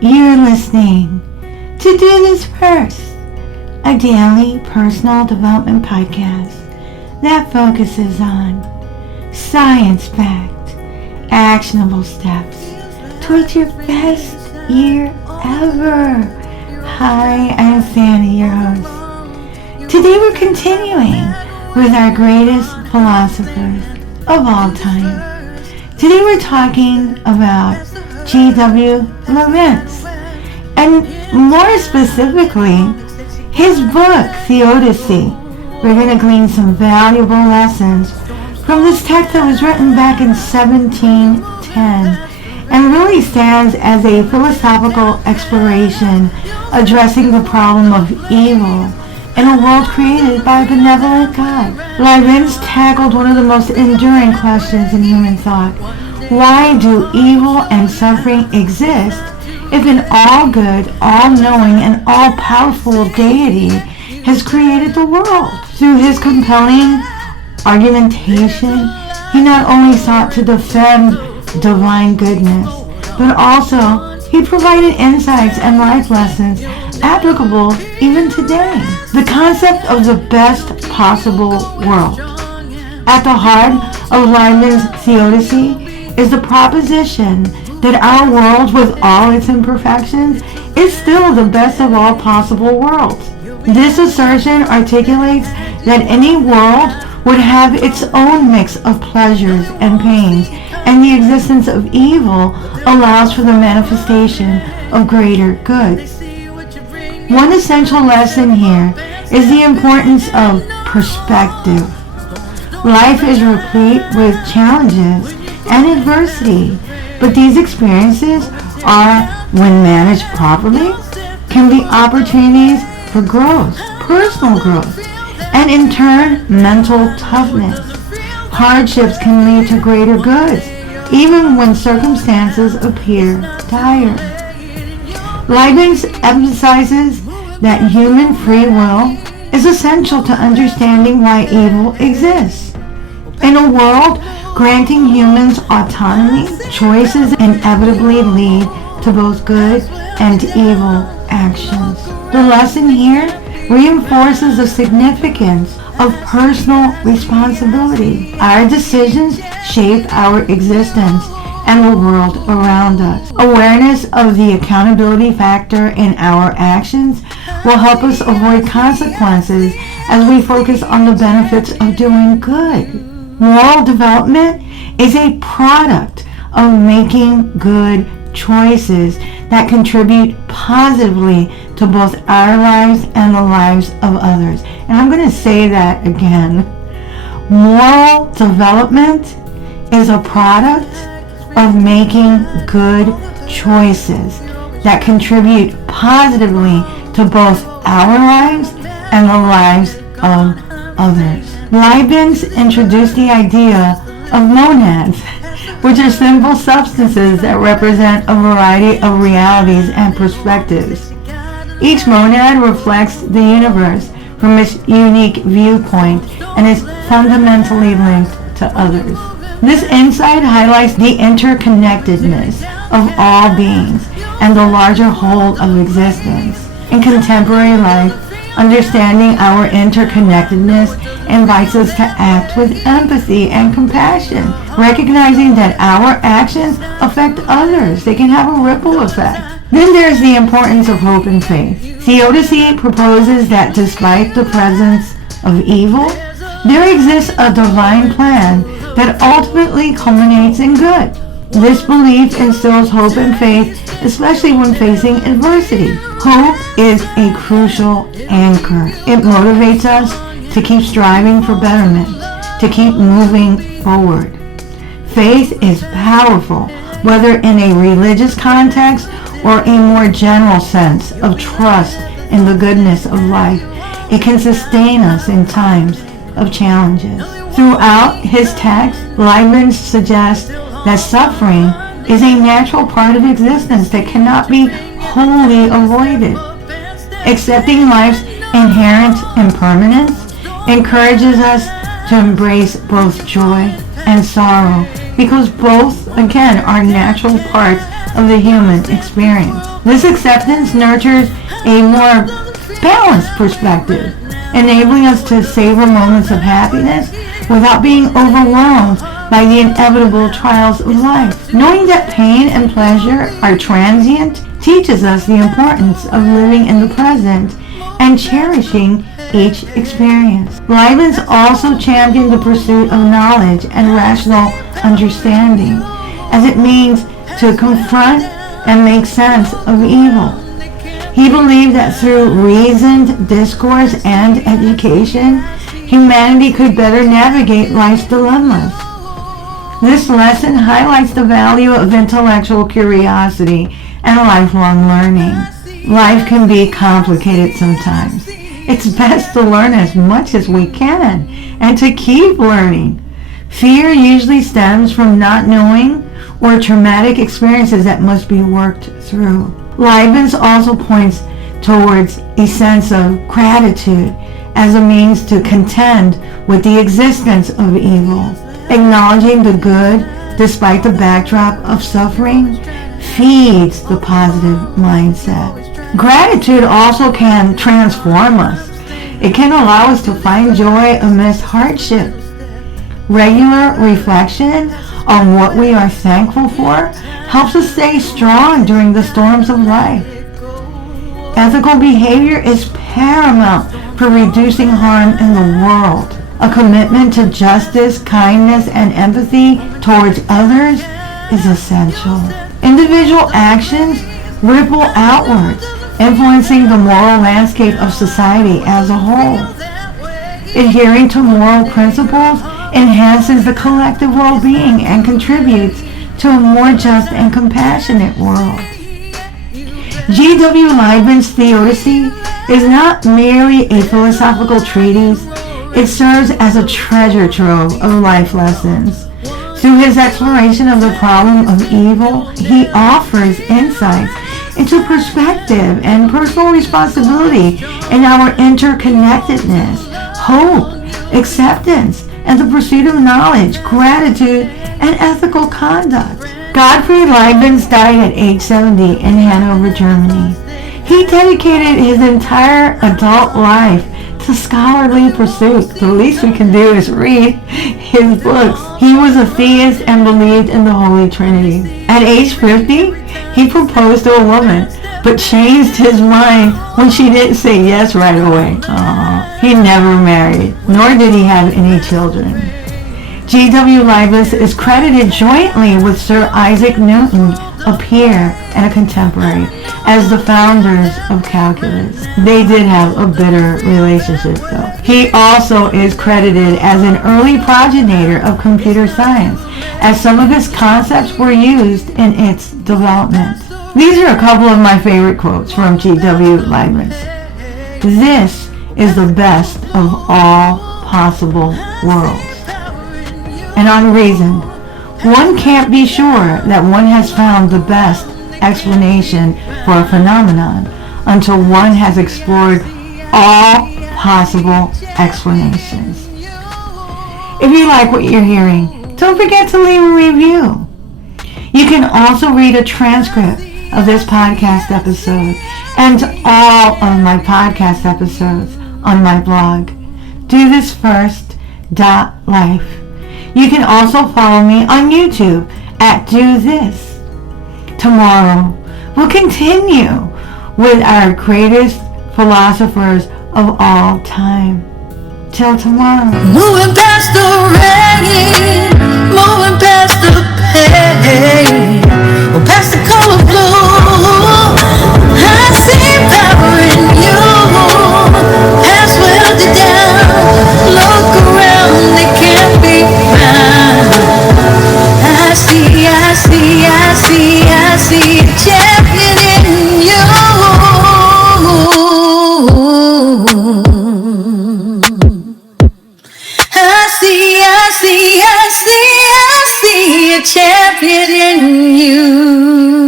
You're listening to Do This First, a daily personal development podcast that focuses on science-backed, actionable steps towards your best year ever. Hi, I'm Sandy, your host. Today we're continuing with our greatest philosophers of all time. Today we're talking about G.W. Leibniz, and more specifically, his book, Theodicy. We're going to glean some valuable lessons from this text that was written back in 1710 and really stands as a philosophical exploration addressing the problem of evil in a world created by a benevolent God. Leibniz tackled one of the most enduring questions in human thought. Why do evil and suffering exist if an all-good, all-knowing, and all-powerful deity has created the world? Through his compelling argumentation, he not only sought to defend divine goodness, but also he provided insights and life lessons applicable even today. The concept of the best possible world. At the heart of Leibniz's Theodicy is the proposition that our world, with all its imperfections, is still the best of all possible worlds. This assertion articulates that any world would have its own mix of pleasures and pains, and the existence of evil allows for the manifestation of greater good. One essential lesson here is the importance of perspective. Life is replete with challenges and adversity, but these experiences are, when managed properly, can be opportunities for growth, personal growth, and in turn, mental toughness. Hardships can lead to greater goods, even when circumstances appear dire. Leibniz emphasizes that human free will is essential to understanding why evil exists. In a world granting humans autonomy, choices inevitably lead to both good and evil actions. The lesson here reinforces the significance of personal responsibility. Our decisions shape our existence and the world around us. Awareness of the accountability factor in our actions will help us avoid consequences as we focus on the benefits of doing good. Moral development is a product of making good choices that contribute positively to both our lives and the lives of others. And I'm going to say that again. Moral development is a product of making good choices that contribute positively to both our lives and the lives of others. Leibniz introduced the idea of monads, which are simple substances that represent a variety of realities and perspectives. Each monad reflects the universe from its unique viewpoint and is fundamentally linked to others. This insight highlights the interconnectedness of all beings and the larger whole of existence. In contemporary life, understanding our interconnectedness invites us to act with empathy and compassion, recognizing that our actions affect others. They can have a ripple effect. Then there's the importance of hope and faith. Theodicy proposes that despite the presence of evil, there exists a divine plan that ultimately culminates in good. This belief instills hope and faith, especially when facing adversity. Hope is a crucial anchor. It motivates us to keep striving for betterment, to keep moving forward. Faith is powerful, whether in a religious context or a more general sense of trust in the goodness of life. It can sustain us in times of challenges. Throughout his text, Leibniz suggests that suffering is a natural part of existence that cannot be wholly avoided. Accepting life's inherent impermanence encourages us to embrace both joy and sorrow, because both, again, are natural parts of the human experience. This acceptance nurtures a more balanced perspective, enabling us to savor moments of happiness without being overwhelmed by the inevitable trials of life. Knowing that pain and pleasure are transient teaches us the importance of living in the present and cherishing each experience. Leibniz also championed the pursuit of knowledge and rational understanding, as it means to confront and make sense of evil. He believed that through reasoned discourse and education, humanity could better navigate life's dilemmas. This lesson highlights the value of intellectual curiosity and lifelong learning. Life can be complicated sometimes. It's best to learn as much as we can and to keep learning. Fear usually stems from not knowing or traumatic experiences that must be worked through. Leibniz also points towards a sense of gratitude as a means to contend with the existence of evil. Acknowledging the good despite the backdrop of suffering feeds the positive mindset. Gratitude also can transform us. It can allow us to find joy amidst hardship. Regular reflection on what we are thankful for helps us stay strong during the storms of life. Ethical behavior is paramount for reducing harm in the world. A commitment to justice, kindness, and empathy towards others is essential. Individual actions ripple outwards, influencing the moral landscape of society as a whole. Adhering to moral principles enhances the collective well-being and contributes to a more just and compassionate world. G.W. Leibniz's Theodicy is not merely a philosophical treatise. It serves as a treasure trove of life lessons. Through his exploration of the problem of evil, he offers insights into perspective and personal responsibility in our interconnectedness, hope, acceptance, and the pursuit of knowledge, gratitude, and ethical conduct. Gottfried Leibniz died at age 70 in Hanover, Germany. He dedicated his entire adult life to scholarly pursuit. The least we can do is read his books. He was a theist and believed in the Holy Trinity. At age 50, he proposed to a woman, but changed his mind when she didn't say yes right away. He never married, nor did he have any children. G.W. Leibniz is credited jointly with Sir Isaac Newton, a peer and a contemporary, as the founders of calculus. They did have a bitter relationship though. He also is credited as an early progenitor of computer science, as some of his concepts were used in its development. These are a couple of my favorite quotes from G.W. Leibniz. This is the best of all possible worlds. And unreasoned, one can't be sure that one has found the best explanation for a phenomenon until one has explored all possible explanations. If you like what you're hearing, don't forget to leave a review. You can also read a transcript of this podcast episode and all of my podcast episodes on my blog, dothisfirst.life. You can also follow me on YouTube at Do This. Tomorrow, we'll continue with our greatest philosophers of all time. Till tomorrow. Moving past the rain, moving past the pain, or past the color blue. I see power in you. Past welded down, look around, it can't be found. I see a champion in you. I see a champion in you.